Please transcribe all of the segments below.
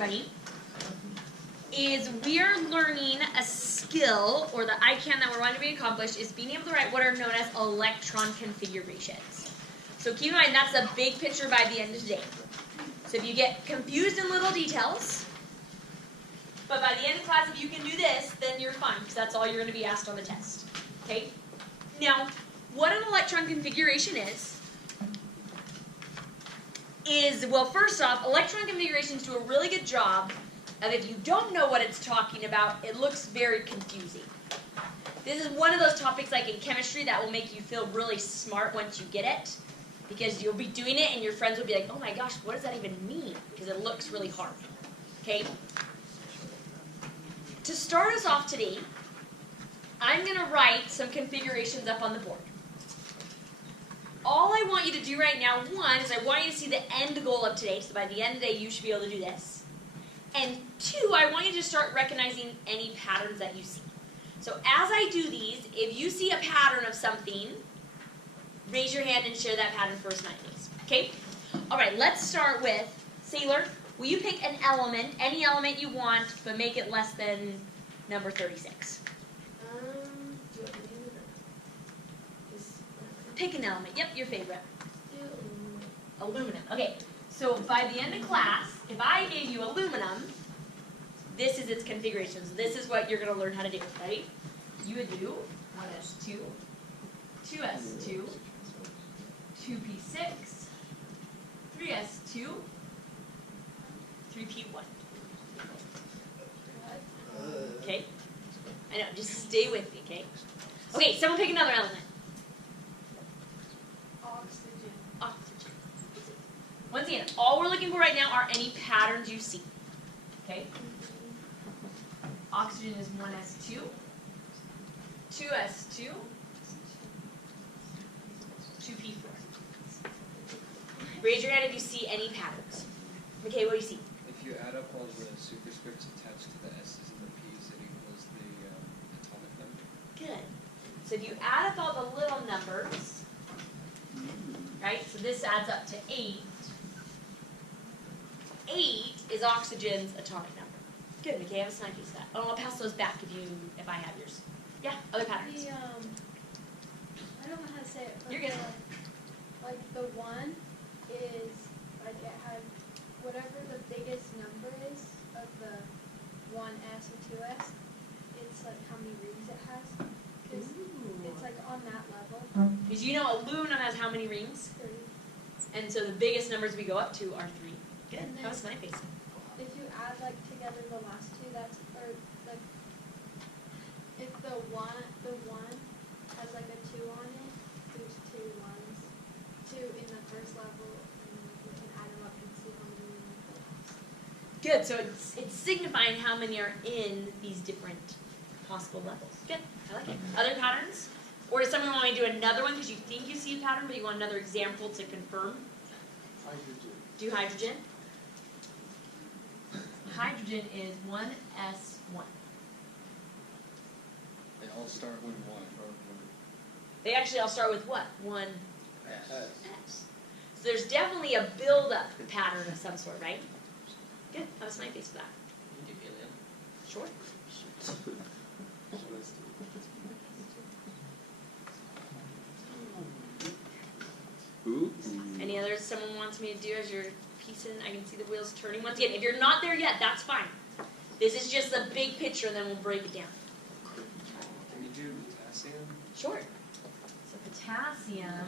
everybody, is we are learning a skill, or the ICANN that we're wanting to be accomplished, is being able to write what are known as electron configurations. So keep in mind, that's a big picture by the end of today. So if you get confused in little details, but by the end of class, if you can do this, then you're fine, because that's all you're going to be asked on the test. Okay? Now, what an electron configuration is, well, first off, electron configurations do a really good job of, if you don't know what it's talking about, it looks very confusing. This is one of those topics like in chemistry that will make you feel really smart once you get it, because you'll be doing it and your friends will be like, oh my gosh, what does that even mean? Because it looks really hard. Okay? To start us off today, I'm going to write some configurations up on the board. All I want you to do right now, one, is I want you to see the end goal of today. So by the end of the day, you should be able to do this. And two, I want you to start recognizing any patterns that you see. So as I do these, if you see a pattern of something, raise your hand and share that pattern first 9 days. Okay? All right, let's start with, Sailor, will you pick an element, any element you want, but make it less than number 36? Pick an element. Yep, your favorite. Aluminum. Okay, so by the end of class, if I gave you aluminum, this is its configuration. So this is what you're going to learn how to do. Ready? You would do 1s2, 2s2, 2p6, 3s2, 3p1. Okay? I know, just stay with me, okay? Okay, someone pick another element. Oxygen. Once again, all we're looking for right now are any patterns you see. Okay? Oxygen is 1s2, 2s2, 2p4. Raise your hand if you see any patterns. Okay, what do you see? If you add up all the superscripts attached to the s's and the p's, it equals the atomic number. Good. So if you add up all the little numbers, right, so this adds up to 8. 8 is oxygen's atomic number. Good, McKay, have a smiley face of that. Oh, I'll pass those back if I have yours. Yeah, other patterns. I don't know how to say it, but you're good. Like the 1 is, like it has whatever the biggest number is of the 1s or 2s, it's like how many rings it has. Because it's like on that level. Because you know aluminum has how many rings? 3. And so the biggest numbers we go up to are 3. Good, And then have a smiley face. if you add like together the last two, that's, or like, if the one has like a 2 on it, there's 2 ones, 2 in the first level, and you can add them up and see how many in the last. Good, so it's signifying how many are in these different possible levels. Good, I like it. Other patterns? Or does someone want me to do another one because you think you see a pattern, but you want another example to confirm? Hydrogen. Do hydrogen. Hydrogen is 1s1. They all start with 1. They actually all start with what? 1s. S. So there's definitely a build-up pattern of some sort, right? Good, have a smiley face for that. You give helium. Sure. Any others someone wants me to do as you're piecing? I can see the wheels turning. Once again, if you're not there yet, that's fine. This is just the big picture, and then we'll break it down. Can you do potassium? Sure. So potassium.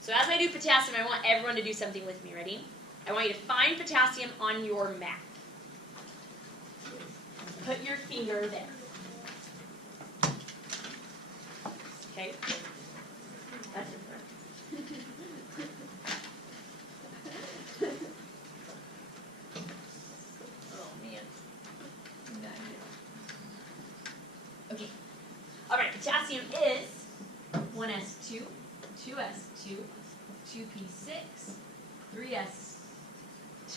So as I do potassium, I want everyone to do something with me. Ready? I want you to find potassium on your map. Put your finger there. Okay? That's it. Oh, man. Okay. All right, potassium is 1s2, 2s2, 2p6, 3s2,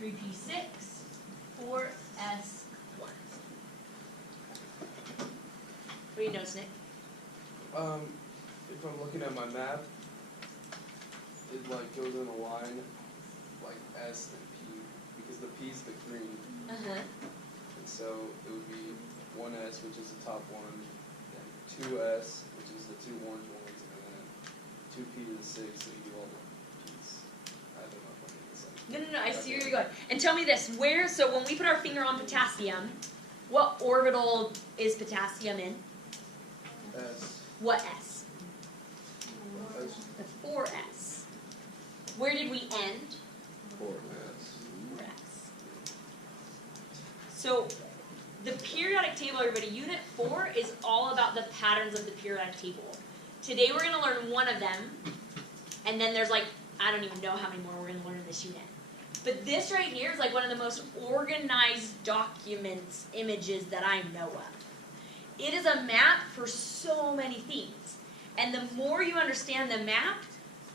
3p6, 4s1. What do you notice, Nick? If I'm looking at my map, it like goes in a line like S and P the P's the green. Uh-huh. And so it would be 1S, which is the top one, then 2S, which is the two orange ones, and then 2P to the 6, so you do all the P's. I don't know if I'm making sense. No, I see where you're going. And tell me this, so when we put our finger on potassium, what orbital is potassium in? S. What S? S. The 4S. Where did we end? 4S. 4S. So the periodic table, everybody, Unit 4 is all about the patterns of the periodic table. Today we're going to learn one of them, and then there's I don't even know how many more we're going to learn in this unit. But this right here is one of the most organized documents, images that I know of. It is a map for so many things. And the more you understand the map,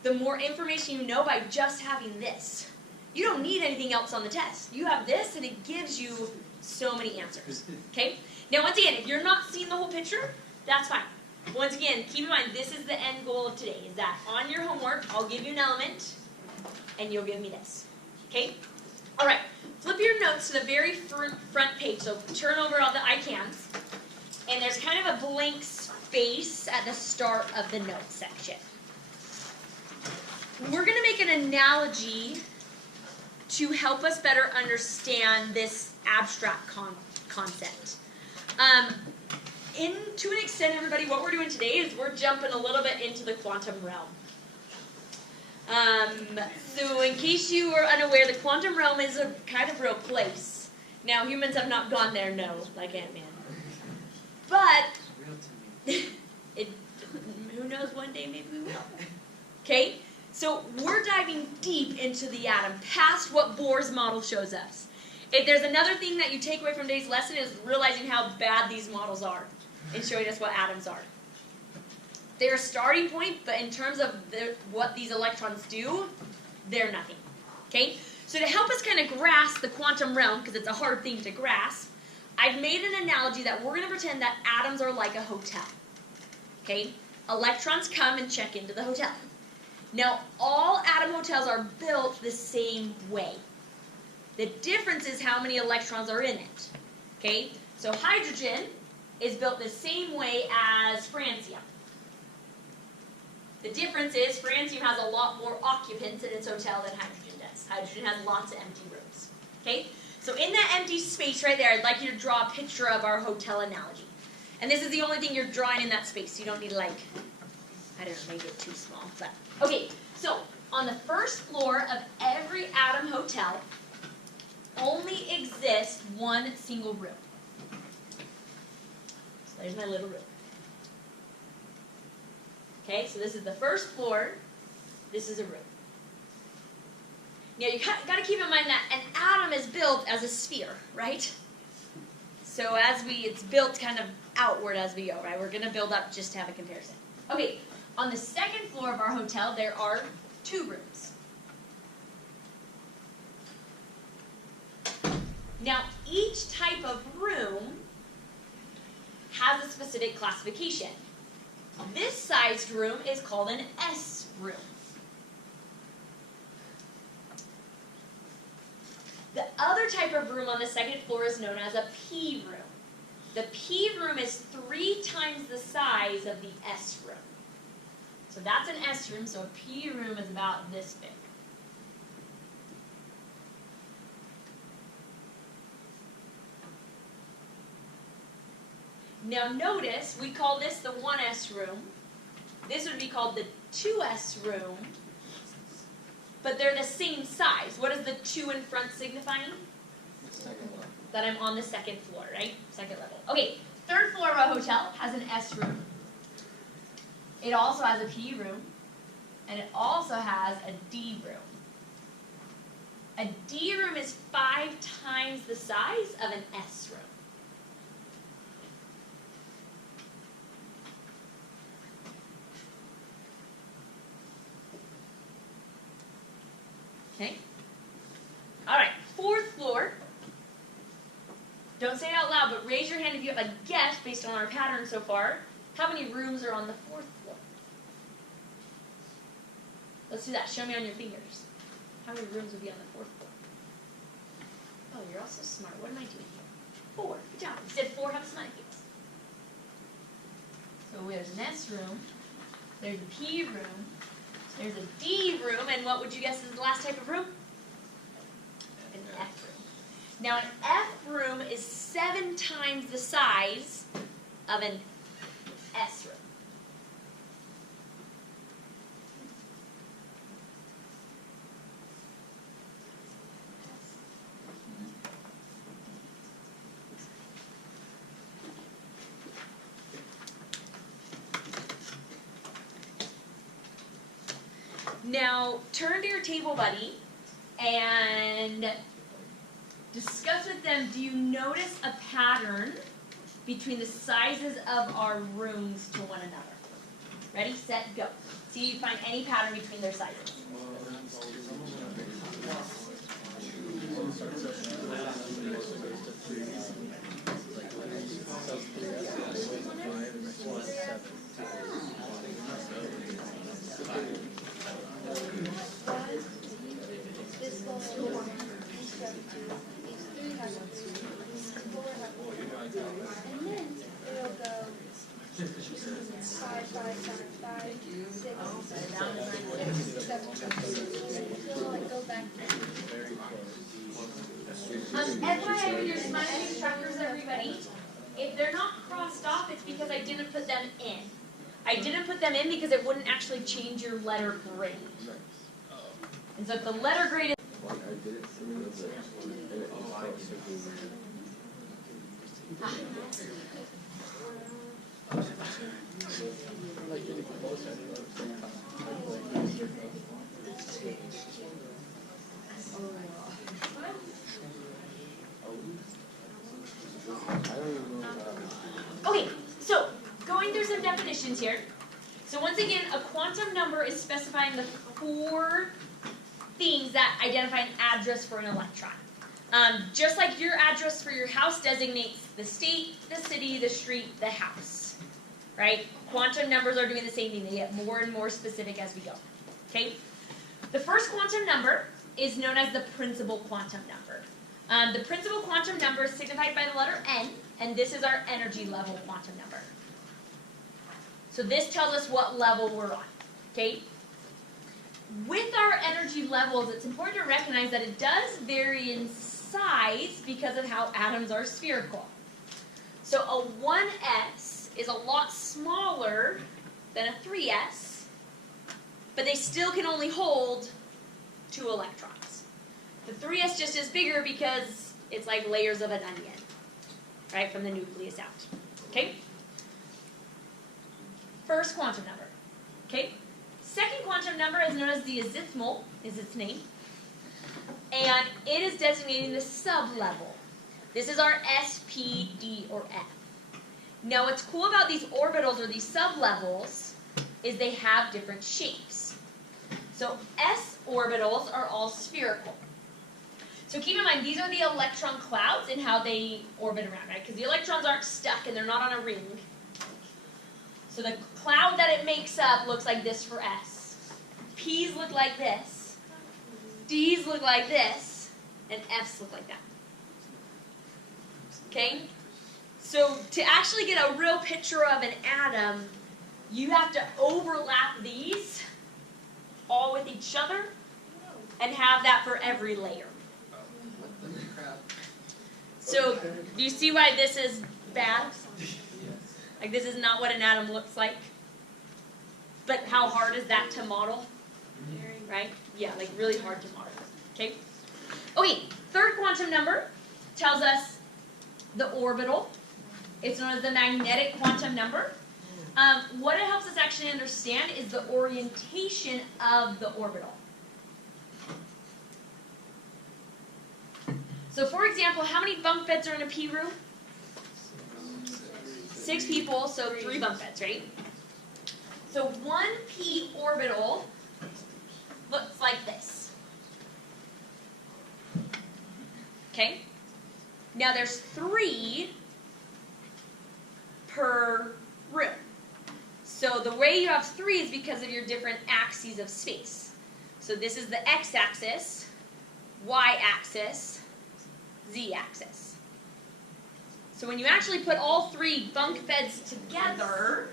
the more information you know by just having this. You don't need anything else on the test. You have this, and it gives you so many answers. Okay? Now, once again, if you're not seeing the whole picture, that's fine. Once again, keep in mind, this is the end goal of today, is that on your homework, I'll give you an element, and you'll give me this. Okay? All right. Flip your notes to the very front page. So turn over all the I cans. And there's kind of a blank space at the start of the notes section. We're going to make an analogy to help us better understand this abstract concept. To an extent, everybody, what we're doing today is we're jumping a little bit into the quantum realm. So in case you are unaware, the quantum realm is a kind of real place. Now, humans have not gone there, no, like Ant-Man. But, It's real to me. who knows, one day maybe we will. Okay? So we're diving deep into the atom, past what Bohr's model shows us. If there's another thing that you take away from today's lesson is realizing how bad these models are in showing us what atoms are. They're a starting point, but in terms of what these electrons do, they're nothing. Okay? So to help us kind of grasp the quantum realm, because it's a hard thing to grasp, I've made an analogy that we're going to pretend that atoms are like a hotel. Okay? Electrons come and check into the hotel. Now, all atom hotels are built the same way. The difference is how many electrons are in it. Okay? So hydrogen is built the same way as francium. The difference is francium has a lot more occupants in its hotel than hydrogen does. Hydrogen has lots of empty rooms. Okay? So in that empty space right there, I'd like you to draw a picture of our hotel analogy. And this is the only thing you're drawing in that space. You don't need to I don't know, make it too small. But okay, so on the first floor of every atom hotel only exists one single room. So there's my little room. Okay, so this is the first floor. This is a room. Now you got to keep in mind that an atom is built as a sphere, right? So it's built kind of outward as we go, right? We're going to build up just to have a comparison. Okay, on the second floor of our hotel, there are 2 rooms. Now, each type of room has a specific classification. This sized room is called an S room. The other type of room on the second floor is known as a P room. The P room is 3 times the size of the S room. So that's an S room, so a P room is about this big. Now notice, we call this the 1S room. This would be called the 2S room. But they're the same size. What is the 2 in front signifying? Second level. That I'm on the second floor, right? Second level. Okay, third floor of a hotel has an S room. It also has a P room. And it also has a D room. A D room is 5 times the size of an S room. Okay? All right, fourth floor. Don't say it out loud, but raise your hand if you have a guess based on our pattern so far. How many rooms are on the fourth floor? Let's do that. Show me on your fingers. How many rooms would be on the fourth floor? Oh, you're also smart. What am I doing here? 4. Good job. You said 4 have smiley face. So there's an S room. There's a P room. There's a D room. And what would you guess is the last type of room? An F room. Now an F room is 7 times the size of an S room. Now, turn to your table buddy and discuss with them, do you notice a pattern between the sizes of our rooms to one another? Ready, set, go. See if you find any pattern between their sizes. And then it'll go 5, 6, 7. It'll like go back. FYI, with your smiley face trackers, everybody, if they're not crossed off, it's because I didn't put them in. I didn't put them in because it wouldn't actually change your letter grade. And so if the letter grade is... Okay, so going through some definitions here. So once again, a quantum number is specifying the 4 things that identify an address for an electron. Just like your address for your house designates the state, the city, the street, the house. Right? Quantum numbers are doing the same thing. They get more and more specific as we go. Okay? The first quantum number is known as the principal quantum number. The principal quantum number is signified by the letter N, and this is our energy level quantum number. So this tells us what level we're on. Okay? With our energy levels, it's important to recognize that it does vary in size because of how atoms are spherical. So a 1s is a lot smaller than a 3s, but they still can only hold 2 electrons. The 3s just is bigger because it's like layers of an onion, right, from the nucleus out. Okay? First quantum number. Okay? Second quantum number is known as the azimuthal, is its name, and it is designating the sublevel. This is our S, P, D, or F. Now what's cool about these orbitals or these sublevels is they have different shapes. So S orbitals are all spherical. So keep in mind, these are the electron clouds and how they orbit around, right? Because the electrons aren't stuck and they're not on a ring. So the cloud that it makes up looks like this for S. P's look like this. D's look like this. And F's look like that. Okay? So to actually get a real picture of an atom, you have to overlap these all with each other and have that for every layer. So do you see why this is bad? Like this is not what an atom looks like. But how hard is that to model? Right? Yeah, like really hard to model. Okay? Okay, third quantum number tells us the orbital. It's known as the magnetic quantum number. What it helps us actually understand is the orientation of the orbital. So for example, how many bunk beds are in a P room? 6 people, so 3 bunk beds, right? So one P orbital looks like this. Okay? Now there's 3 per room. So the way you have 3 is because of your different axes of space. So this is the x-axis, y-axis, z-axis. So when you actually put all three bunk beds together,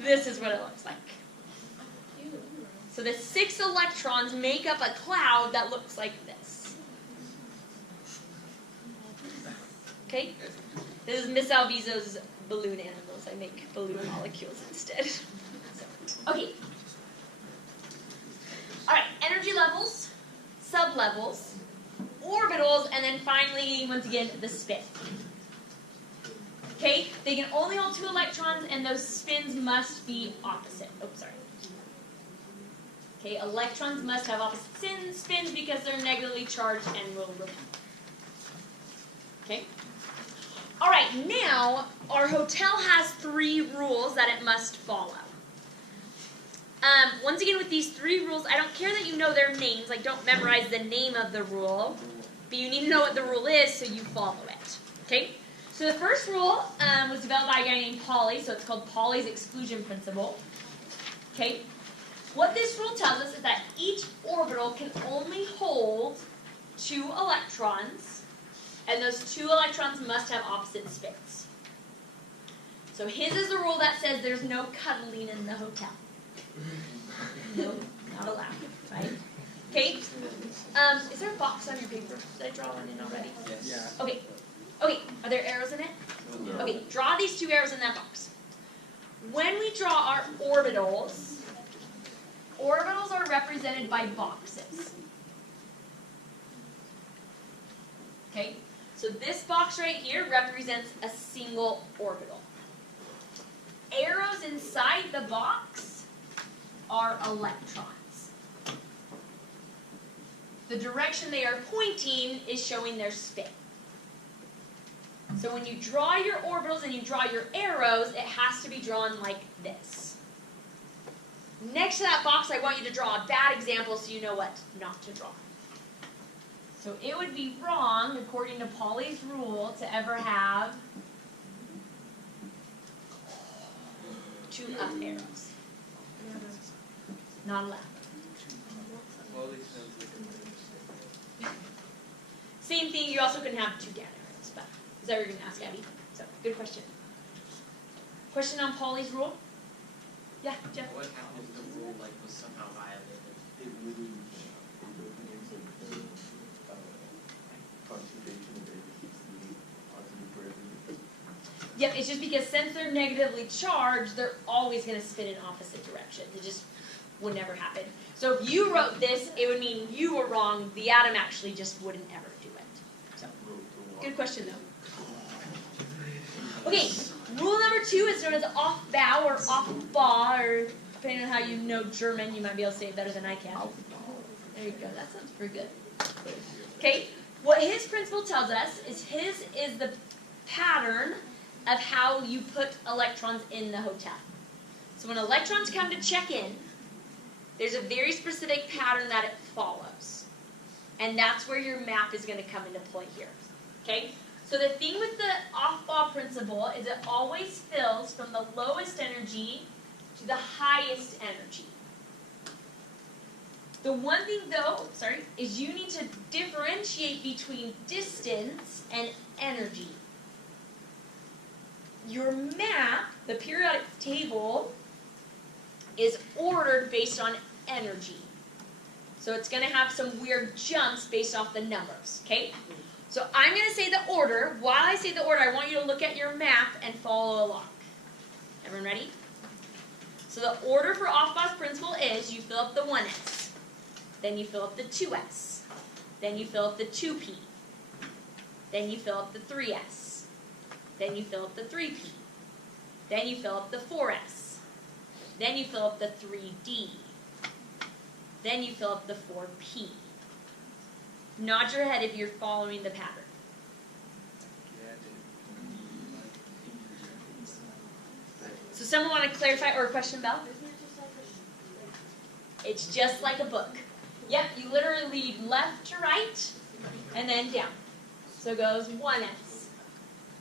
this is what it looks like. So the 6 electrons make up a cloud that looks like this. Okay? This is Miss Alviso's balloon animals. I make balloon molecules instead. Okay. Alright, energy levels, sublevels, orbitals, and then finally, once again, the spin. Okay? They can only hold 2 electrons, and those spins must be opposite. Oh, sorry. Okay, electrons must have opposite spins because they're negatively charged and will repel. Okay? Alright, now our hotel has 3 rules that it must follow. Once again, with these 3 rules, I don't care that you know their names, like don't memorize the name of the rule, but you need to know what the rule is so you follow it. Okay? So the first rule was developed by a guy named Pauli, so it's called Pauli's exclusion principle. Okay? What this rule tells us is that each orbital can only hold 2 electrons, and those 2 electrons must have opposite spins. So his is the rule that says there's no cuddling in the hotel. No, not allowed, right? Okay? Is there a box on your paper? Did I draw one in already? Yes. Yeah. Okay. Okay, are there arrows in it? Okay, draw these 2 arrows in that box. When we draw our orbitals are represented by boxes. Okay, so this box right here represents a single orbital. Arrows inside the box are electrons. The direction they are pointing is showing their spin. So when you draw your orbitals and you draw your arrows, it has to be drawn like this. Next to that box, I want you to draw a bad example so you know what not to draw. So it would be wrong, according to Pauli's rule, to ever have 2 up arrows. Not allowed. Same thing, you also couldn't have 2 down arrows, but is that what you're going to ask, Abby? So, good question. Question on Pauli's rule? Yeah, Jeff? What happens if the rule was somehow violated? Yep, it's just because since they're negatively charged, they're always going to spin in opposite directions. It just would never happen. So if you wrote this, it would mean you were wrong. The atom actually just wouldn't ever do it. So, good question, though. Okay, rule number 2 is known as off-bow or off-ba, or depending on how you know German, you might be able to say it better than I can. There you go. That sounds pretty good. Okay, what his principle tells us is his is the pattern of how you put electrons in the hotel. So when electrons come to check in, there's a very specific pattern that it follows. And that's where your map is going to come into play here. Okay? So the thing with the off-ball principle is it always fills from the lowest energy to the highest energy. The one thing, though, is you need to differentiate between distance and energy. Your map, the periodic table, is ordered based on energy. So it's going to have some weird jumps based off the numbers, okay? So I'm going to say the order. While I say the order, I want you to look at your map and follow along. Everyone ready? So the order for off-boss principle is you fill up the 1s, then you fill up the 2s, then you fill up the 2p, then you fill up the 3s, then you fill up the 3p, then you fill up the 4s, then you fill up the 3d, then you fill up the 4p. Nod your head if you're following the pattern. So someone want to clarify or question, Belle? It's just like a book. Yep, you literally lead left to right and then down. So it goes 1s,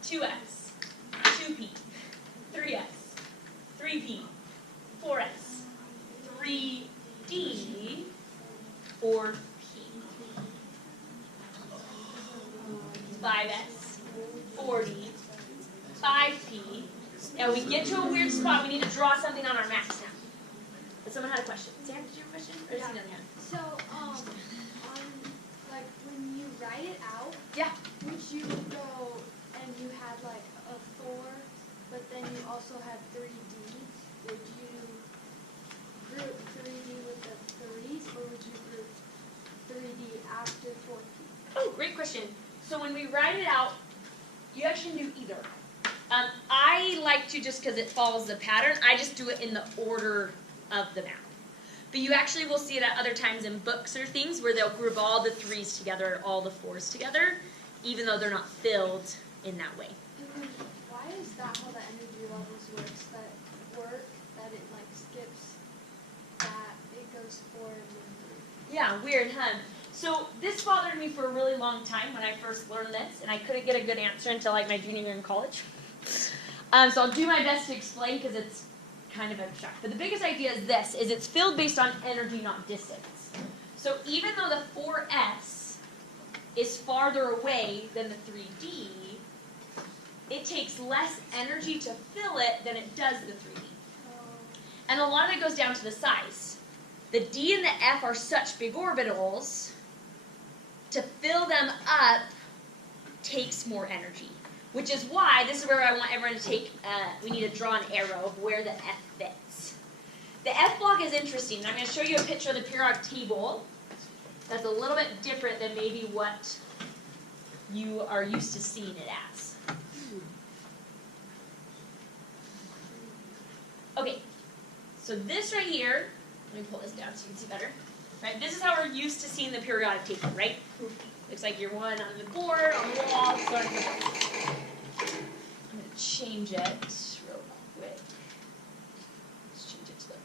2s, 2p, 3s, 3p, 4s, 3d, 4p. 5s, 4d, 5p. Now we get to a weird spot, we need to draw something on our maps now. But someone had a question. Sam, did you have a question? Or is he done yet? So, on, like, when you write it out, Yeah. would you go and you had, like, a 4, but then you also had 3D? Would you group 3D with the 3s, or would you group 3D after 4P? Oh, great question. So when we write it out, you actually do either. I like to, just because it follows the pattern, I just do it in the order of the map. But you actually will see it at other times in books or things where they'll group all the 3s together, all the 4s together, even though they're not filled in that way. And then why is that how the energy levels that it, like, skips that, it goes 4 and then 3? Yeah, weird, huh? So this bothered me for a really long time when I first learned this, and I couldn't get a good answer until like my junior year in college. So I'll do my best to explain because it's kind of abstract. But the biggest idea is this, is it's filled based on energy, not distance. So even though the 4s is farther away than the 3d, it takes less energy to fill it than it does the 3d. And a lot of it goes down to the size. The d and the f are such big orbitals, to fill them up takes more energy. Which is why, this is where I want everyone to take, we need to draw an arrow of where the F fits. The F block is interesting. I'm going to show you a picture of the periodic table that's a little bit different than maybe what you are used to seeing it as. Okay, so this right here, let me pull this down so you can see better. Right, this is how we're used to seeing the periodic table, right? Looks like your one on the board, on the wall, so on and so forth. I'm going to change it real quick. Let's change it to the,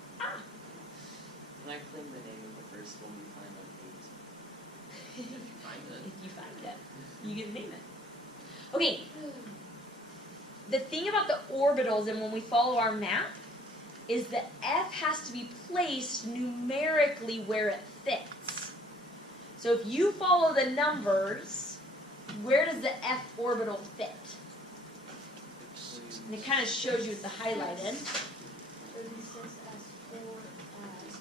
When I claim the name of the first one we find on page. If you find it. If you find it, you get to name it. Okay, the thing about the orbitals and when we follow our map is the F has to be placed numerically where it fits. So if you follow the numbers, where does the F orbital fit? And it kind of shows you with the highlighted. 36s, 4s.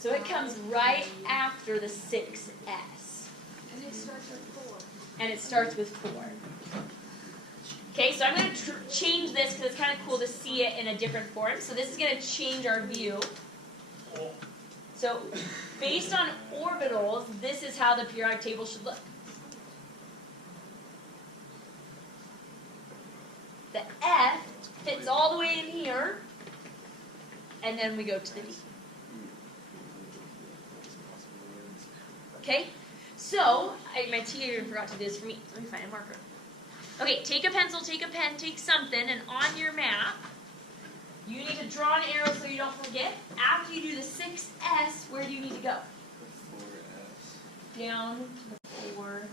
So it comes right after the 6s. And it starts with 4. And it starts with 4. Okay, so I'm going to change this because it's kind of cool to see it in a different form. So this is going to change our view. So based on orbitals, this is how the periodic table should look. The F fits all the way in here, and then we go to the D. Okay, so my TA even forgot to do this for me. Let me find a marker. Okay, take a pencil, take a pen, take something, and on your map, you need to draw an arrow so you don't forget. After you do the 6s, where do you need to go? The 4s. Down to the 4s.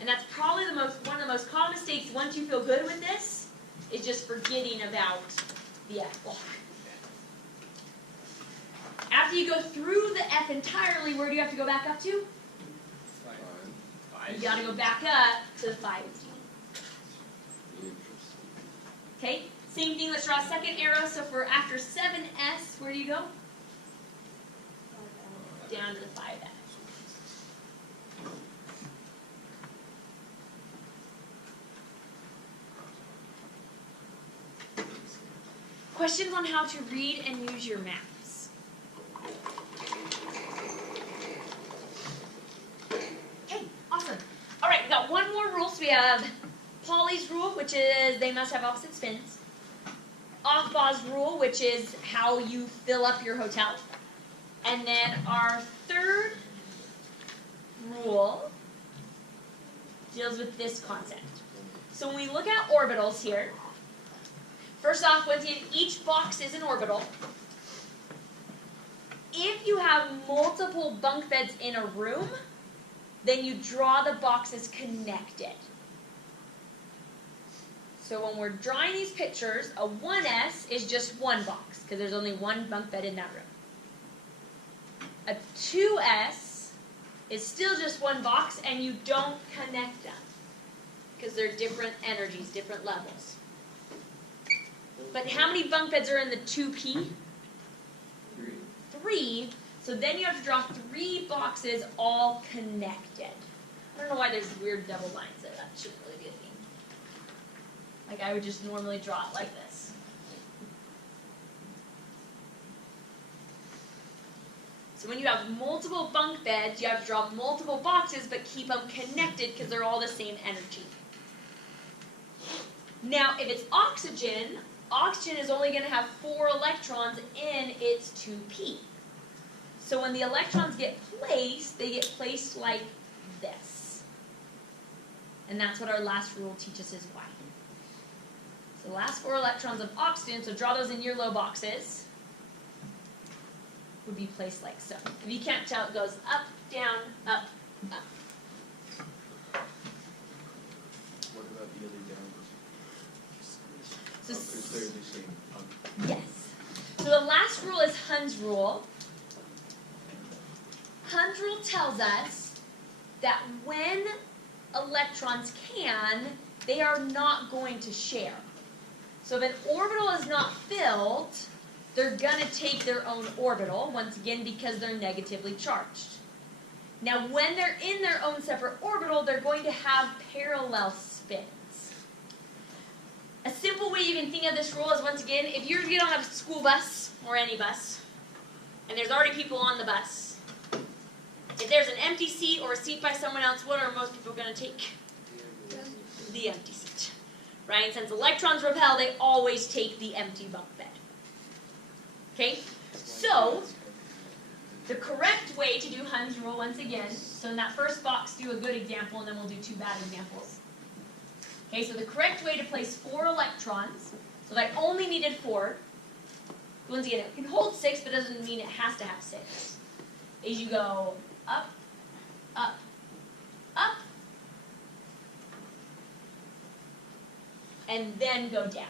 And that's probably one of the most common mistakes once you feel good with this, is just forgetting about the F block. After you go through the F entirely, where do you have to go back up to? You got to go back up to the 5D. Okay, same thing, let's draw a second arrow. So for after 7s, where do you go? Down to the 5s. Questions on how to read and use your maps? Okay, awesome. All right, we got one more rule. So we have Pauli's rule, which is they must have opposite spins. Aufbau's rule, which is how you fill up your hotel. And then our third rule deals with this concept. So when we look at orbitals here, first off, once again, each box is an orbital. If you have multiple bunk beds in a room, then you draw the boxes connected. So when we're drawing these pictures, a 1s is just one box, because there's only one bunk bed in that room. A 2s is still just one box, and you don't connect them because they're different energies, different levels. But how many bunk beds are in the 2p? 3. So then you have to draw 3 boxes all connected. I don't know why there's weird double lines there. That shouldn't really be a thing. Like I would just normally draw it like this. So when you have multiple bunk beds, you have to draw multiple boxes, but keep them connected because they're all the same energy. Now, if it's oxygen, oxygen is only going to have 4 electrons in its 2p. So when the electrons get placed, they get placed like this. And that's what our last rule teaches is why. So the last 4 electrons of oxygen, so draw those in your low boxes, would be placed like so. If you can't tell, it goes up, down, up, up. What about the other down? So, They're the same. yes. So the last rule is Hund's rule. Hund's rule tells us that when electrons can, they are not going to share. So if an orbital is not filled, they're going to take their own orbital, once again because they're negatively charged. Now when they're in their own separate orbital, they're going to have parallel spins. A simple way you can think of this rule is, once again, if you get on a school bus, or any bus, and there's already people on the bus, if there's an empty seat or a seat by someone else, what are most people going to take? The empty seat. Right? And since electrons repel, they always take the empty bunk bed. Okay? So, the correct way to do Hund's rule, once again, so in that first box, do a good example, and then we'll do 2 bad examples. Okay, so the correct way to place 4 electrons, so if I only needed 4, once again, it can hold 6, but doesn't mean it has to have 6, is you go up, up, up, and then go down.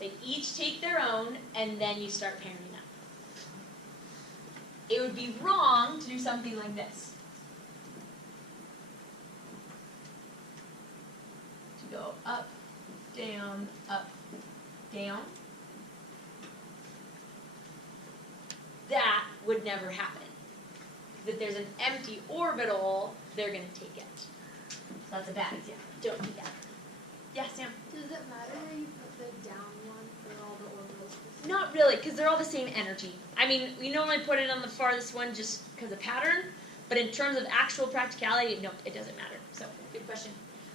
They each take their own, and then you start pairing them. It would be wrong to do something like this. To go up, down, down. That would never happen. Because if there's an empty orbital, they're going to take it. So that's a bad example. Don't do that. Yeah, Sam? Does it matter where you put the down one for all the orbitals? Not really, because they're all the same energy. I mean, we normally put it on the farthest one just because of pattern, but in terms of actual practicality, no, it doesn't matter. So, good question.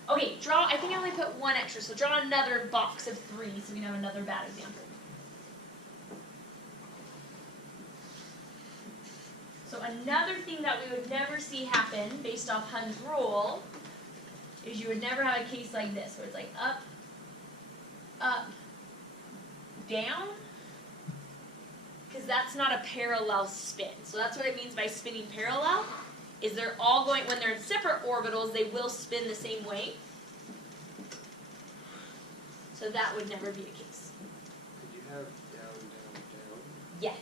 Okay, draw, I think I only put 1 extra, so draw another box of 3 so we can have another bad example. So another thing that we would never see happen based off Hund's rule is you would never have a case like this, where it's like up, up, down, because that's not a parallel spin. So that's what it means by spinning parallel, is they're all going, when they're in separate orbitals, they will spin the same way. So that would never be the case. Could you have down, down, down? Yes.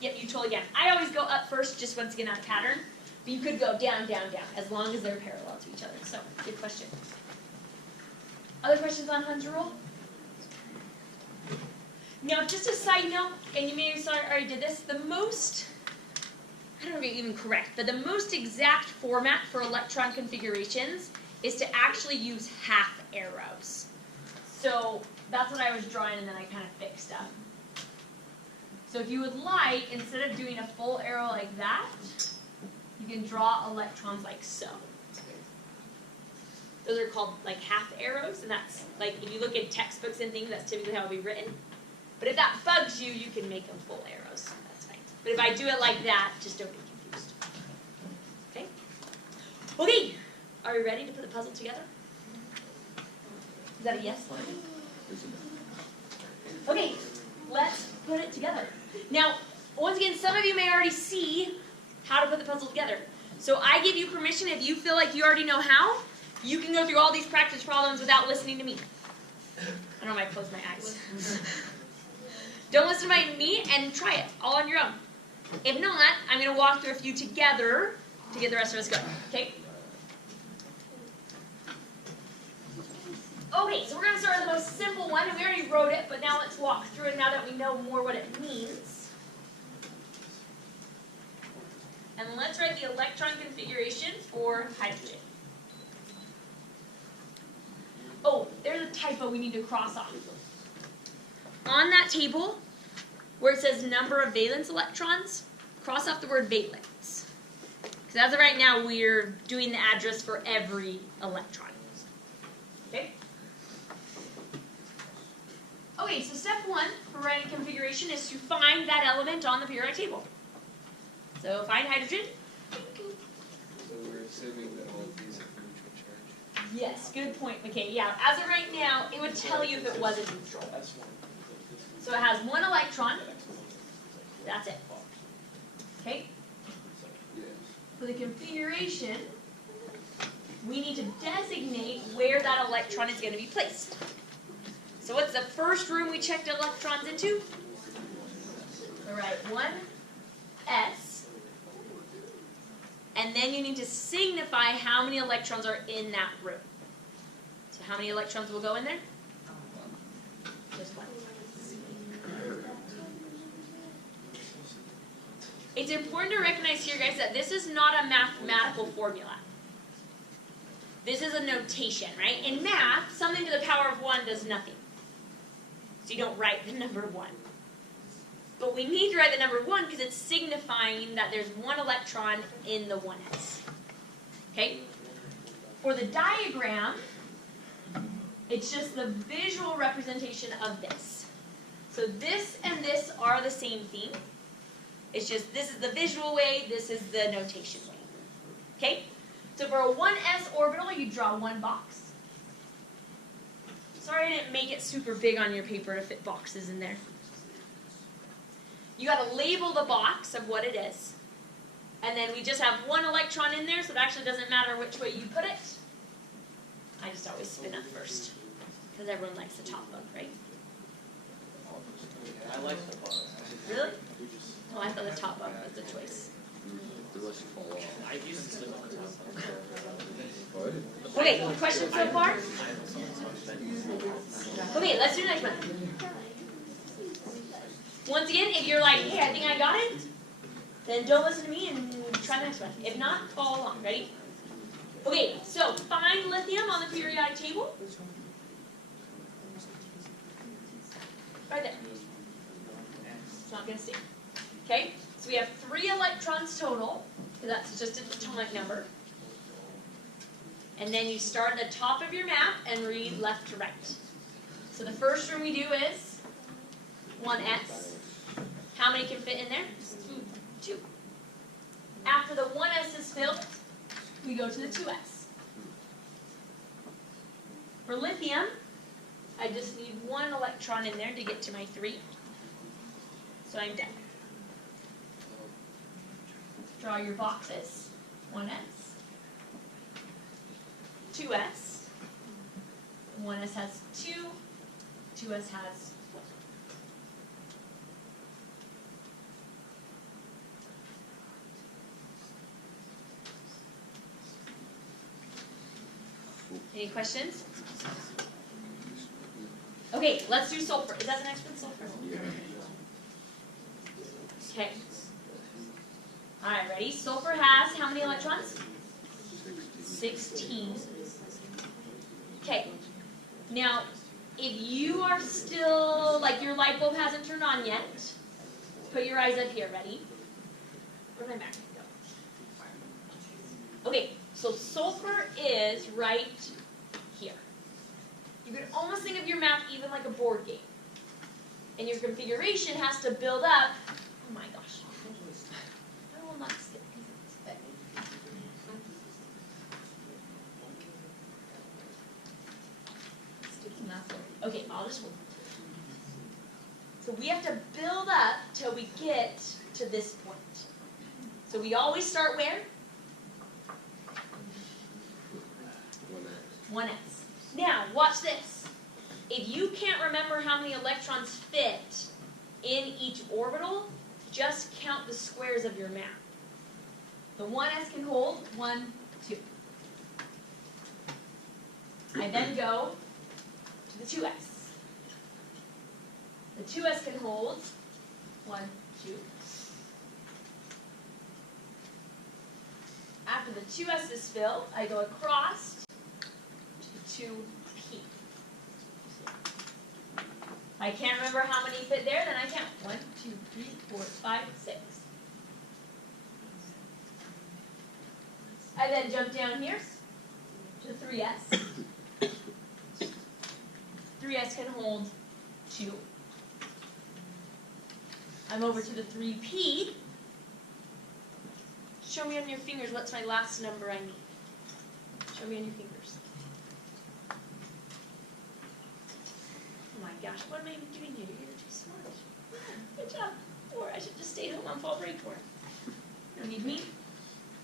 Yep, you totally can. I always go up first, just once again out of pattern. But you could go down, down, down, as long as they're parallel to each other. So, good question. Other questions on Hund's rule? Now, just a side note, and you may have already did this, the most, I don't know if it's even correct, but the most exact format for electron configurations is to actually use half arrows. So, that's what I was drawing, and then I kind of fixed up. So if you would like, instead of doing a full arrow like that, you can draw electrons like so. Those are called like half arrows, and that's like, if you look at textbooks and things, that's typically how it'll be written. But if that bugs you, you can make them full arrows. That's fine. But if I do it like that, just don't be confused. Okay? Okay, are we ready to put the puzzle together? Is that a yes? Okay, let's put it together. Now, once again, some of you may already see how to put the puzzle together. So I give you permission, if you feel like you already know how, you can go through all these practice problems without listening to me. I don't know if I close my eyes. Don't listen to me and try it all on your own. If not, I'm going to walk through a few together to get the rest of us going. Okay? Okay, so we're going to start with the most simple one, and we already wrote it, but now let's walk through it now that we know more what it means. And let's write the electron configuration for hydrogen. Oh, there's a typo we need to cross off. On that table, where it says number of valence electrons, cross off the word valence. Because as of right now, we're doing the address for every electron. Okay? Okay, so step one for writing configuration is to find that element on the periodic table. So find hydrogen. So we're assuming that all of these are neutral charge. Yes, good point, McKay. Yeah, as of right now, it would tell you if it wasn't neutral. So it has one electron. That's it. Okay? Yes. For the configuration, we need to designate where that electron is going to be placed. So what's the first room we checked electrons into? All right, 1s. And then you need to signify how many electrons are in that room. So how many electrons will go in there? Just one. It's important to recognize here, guys, that this is not a mathematical formula. This is a notation, right? In math, something to the power of 1 does nothing. So you don't write the number 1. But we need to write the number 1 because it's signifying that there's one electron in the 1s. Okay? For the diagram, it's just the visual representation of this. So this and this are the same thing. It's just this is the visual way, this is the notation way. Okay? So for a 1s orbital, you draw one box. Sorry I didn't make it super big on your paper to fit boxes in there. You got to label the box of what it is. And then we just have one electron in there, so it actually doesn't matter which way you put it. I just always spin up first, because everyone likes the top bug, right? I like the bottom. Really? Oh, I thought the top bug was the choice. I used to sleep on the top What? Okay, questions so far? Okay, let's do the next one. Once again, if you're like, hey, I think I got it, then don't listen to me and try the next one. If not, follow along. Ready? Okay, so find lithium on the periodic table. Right there. It's not going to stay. Okay, so we have 3 electrons total, because that's just an atomic number. And then you start at the top of your map and read left to right. So the first room we do is 1s. How many can fit in there? 2. After the 1s is filled, we go to the 2s. For lithium, I just need 1 electron in there to get to my 3. So I'm done. Draw your boxes. 1s. 2s. 1s has 2. 2s has 1. Any questions? Okay, let's do sulfur. Is that the next one, sulfur? Yeah. Okay. All right, ready? Sulfur has how many electrons? 16. Okay. Now, if you are still, like your light bulb hasn't turned on yet, put your eyes up here. Ready? Where'd my magnet go? Okay, so sulfur is right here. You can almost think of your map even like a board game. And your configuration has to build up. Oh my gosh. I will not skip because it's thick. Sticky mouth. Okay, I'll just hold. So we have to build up till we get to this point. So we always start where? 1s. Now, watch this. If you can't remember how many electrons fit in each orbital, just count the squares of your map. The 1s can hold 1, 2. I then go to the 2s. The 2s can hold 1, 2. After the 2s is filled, I go across to the 2p. I can't remember how many fit there, then I count. 1, 2, 3, 4, 5, 6. I then jump down here to 3s. 3s can hold 2. I'm over to the 3p. Show me on your fingers what's my last number I need. Show me on your fingers. Oh my gosh, what am I even doing here? You're too smart. Good job. Or I should just stay home on fall break for it. You don't need me.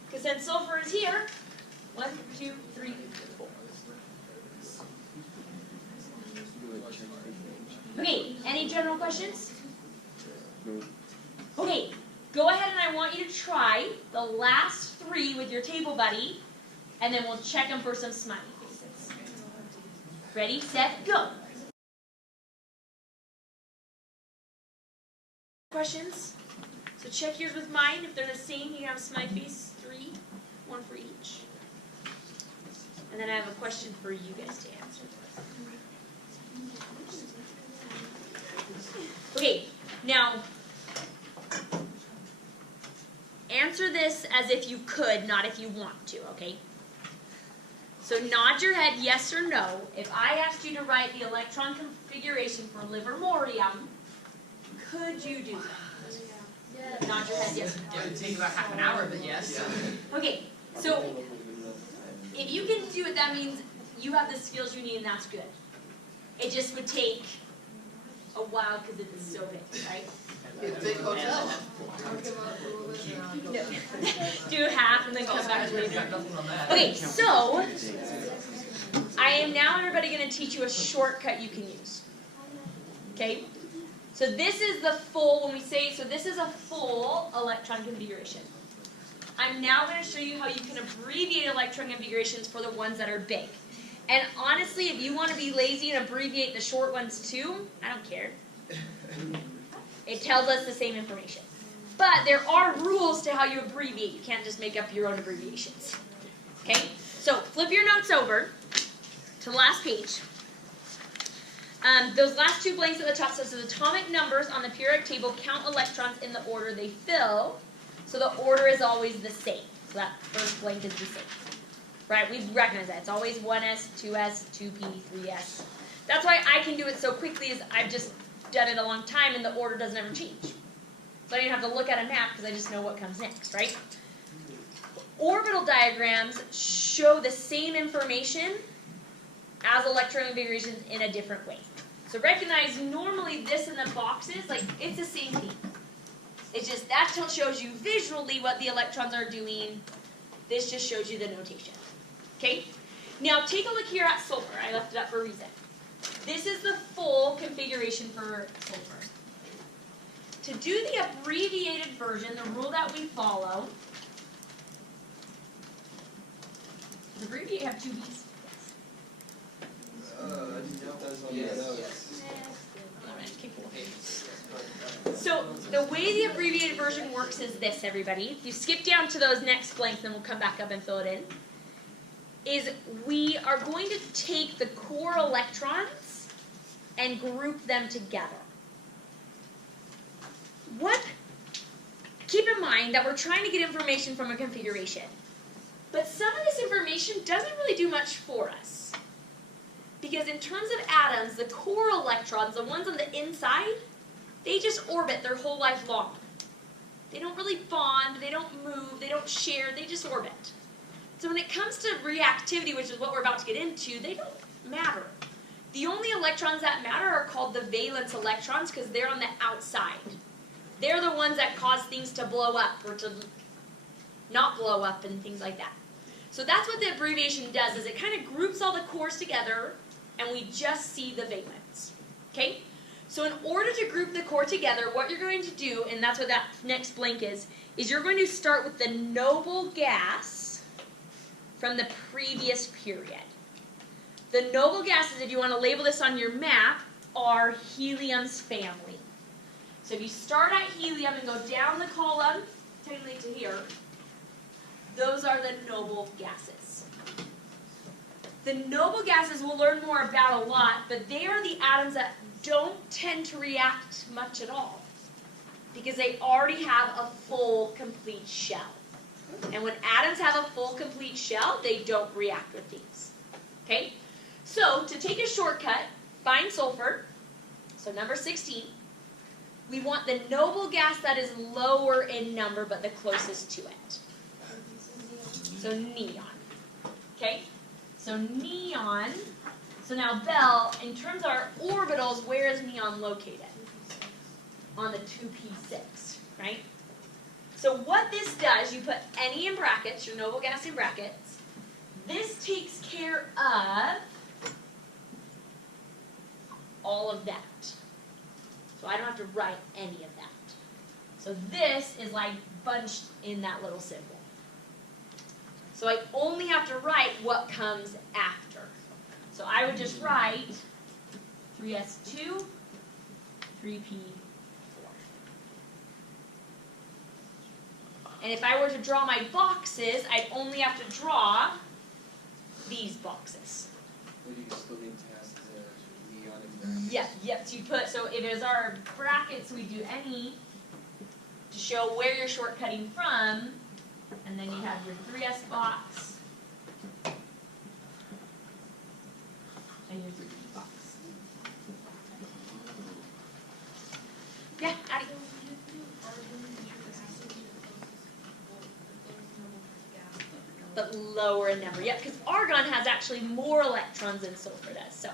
Because then sulfur is here. 1, 2, 3, 4. Okay, any general questions? Okay, go ahead and I want you to try the last 3 with your table buddy, and then we'll check them for some smiley faces. Ready, set, go. Questions? So check yours with mine. If they're the same, you can have a smiley face. 3, 1 for each. And then I have a question for you guys to answer. Okay, now answer this as if you could, not if you want to, okay? So nod your head yes or no. If I asked you to write the electron configuration for livermorium, could you do that? Yeah. Nod your head yes or no. It would take about half an hour, but yes. Okay, so if you can do it, that means you have the skills you need, and that's good. It just would take a while because it is so big, right? Big hotel. No. Do half and then come back later. Okay, so I am now everybody going to teach you a shortcut you can use. Okay? So this is the full, when we say, so this is a full electron configuration. I'm now going to show you how you can abbreviate electron configurations for the ones that are big. And honestly, if you want to be lazy and abbreviate the short ones too, I don't care. It tells us the same information. But there are rules to how you abbreviate. You can't just make up your own abbreviations. Okay? So flip your notes over to the last page. Those last 2 blanks at the top says the atomic numbers on the periodic table count electrons in the order they fill. So the order is always the same. So that first blank is the same. Right? We recognize that. It's always 1s, 2s, 2p, 3s. That's why I can do it so quickly is I've just done it a long time and the order doesn't ever change. So I don't even have to look at a map because I just know what comes next, right? Orbital diagrams show the same information as electron configurations in a different way. So recognize normally this in the boxes, like it's the same thing. It's just that shows you visually what the electrons are doing. This just shows you the notation. Okay? Now take a look here at sulfur. I left it up for a reason. This is the full configuration for sulfur. To do the abbreviated version, the rule that we follow, does abbreviate have 2 B's? Yes. So the way the abbreviated version works is this, everybody. If you skip down to those next blanks, then we'll come back up and fill it in. Is we are going to take the core electrons and group them together. Keep in mind that we're trying to get information from a configuration. But some of this information doesn't really do much for us. Because in terms of atoms, the core electrons, the ones on the inside, they just orbit their whole life long. They don't really bond, they don't move, they don't share, they just orbit. So when it comes to reactivity, which is what we're about to get into, they don't matter. The only electrons that matter are called the valence electrons because they're on the outside. They're the ones that cause things to blow up or to not blow up and things like that. So that's what the abbreviation does, is it kind of groups all the cores together and we just see the valence. Okay? So in order to group the core together, what you're going to do, and that's what that next blank is you're going to start with the noble gas from the previous period. The noble gases, if you want to label this on your map, are helium's family. So if you start at helium and go down the column, technically to here, those are the noble gases. The noble gases we'll learn more about a lot, but they are the atoms that don't tend to react much at all because they already have a full, complete shell. And when atoms have a full, complete shell, they don't react with these. Okay? So to take a shortcut, find sulfur, so number 16. We want the noble gas that is lower in number but the closest to it. So neon. Okay? So neon. So now Belle, in terms of our orbitals, where is neon located? On the 2p6, right? So what this does, you put any in brackets, your noble gas in brackets. This takes care of all of that. So I don't have to write any of that. So this is like bunched in that little symbol. So I only have to write what comes after. So I would just write 3s2, 3p4. And if I were to draw my boxes, I'd only have to draw these boxes. But you still need to ask the neon in brackets. Yep. So you put, so if it's our brackets, we do any to show where you're shortcutting from, and then you have your 3s box and your 3p box. Yeah, Addie. But lower in number. Yep, because argon has actually more electrons than sulfur does. So,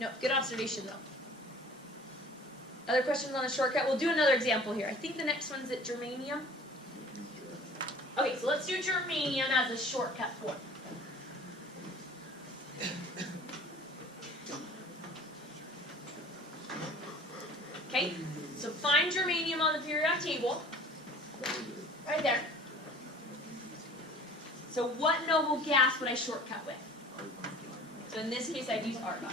no, good observation though. Other questions on the shortcut? We'll do another example here. I think the next one's at germanium. Okay, so let's do germanium as a shortcut form. Okay, so find germanium on the periodic table. Right there. So what noble gas would I shortcut with? So in this case, I'd use argon.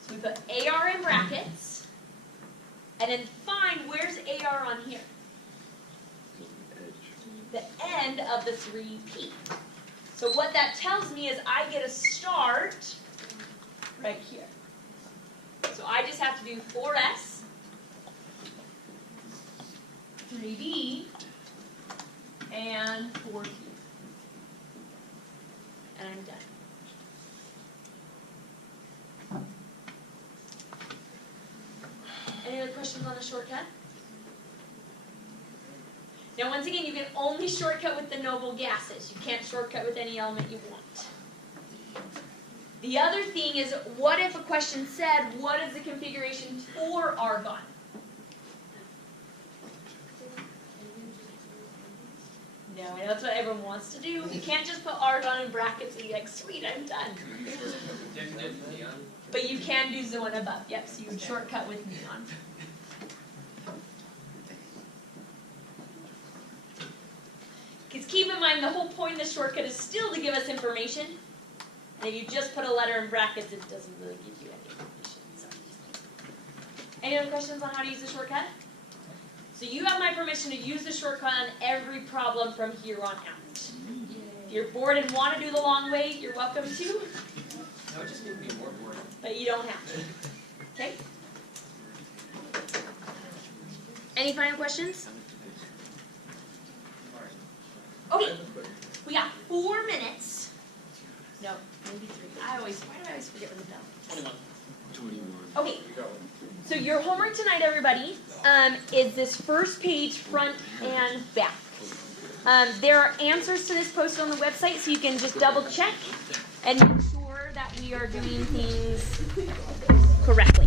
So we put AR in brackets, and then find where's AR on here? The end of the 3p. So what that tells me is I get a start right here. So I just have to do 4s, 3d, and 4p. And I'm done. Any other questions on the shortcut? Now once again, you can only shortcut with the noble gases. You can't shortcut with any element you want. The other thing is, what if a question said, what is the configuration for argon? No, I know that's what everyone wants to do. You can't just put argon in brackets and be like, sweet, I'm done. But you can do the one above. Yep, so you would shortcut with neon. Because keep in mind, the whole point of the shortcut is still to give us information. And if you just put a letter in brackets, it doesn't really give you any information. So. Any other questions on how to use the shortcut? So you have my permission to use the shortcut on every problem from here on out. If you're bored and want to do the long way, you're welcome to. That would just make me more bored. But you don't have to. Okay? Any final questions? Okay, we got 4 minutes. No, maybe 3. Why do I always forget when the bell is? 21. Okay, so your homework tonight, everybody, is this first page, front and back. There are answers to this posted on the website, so you can just double check and make sure that we are doing things correctly.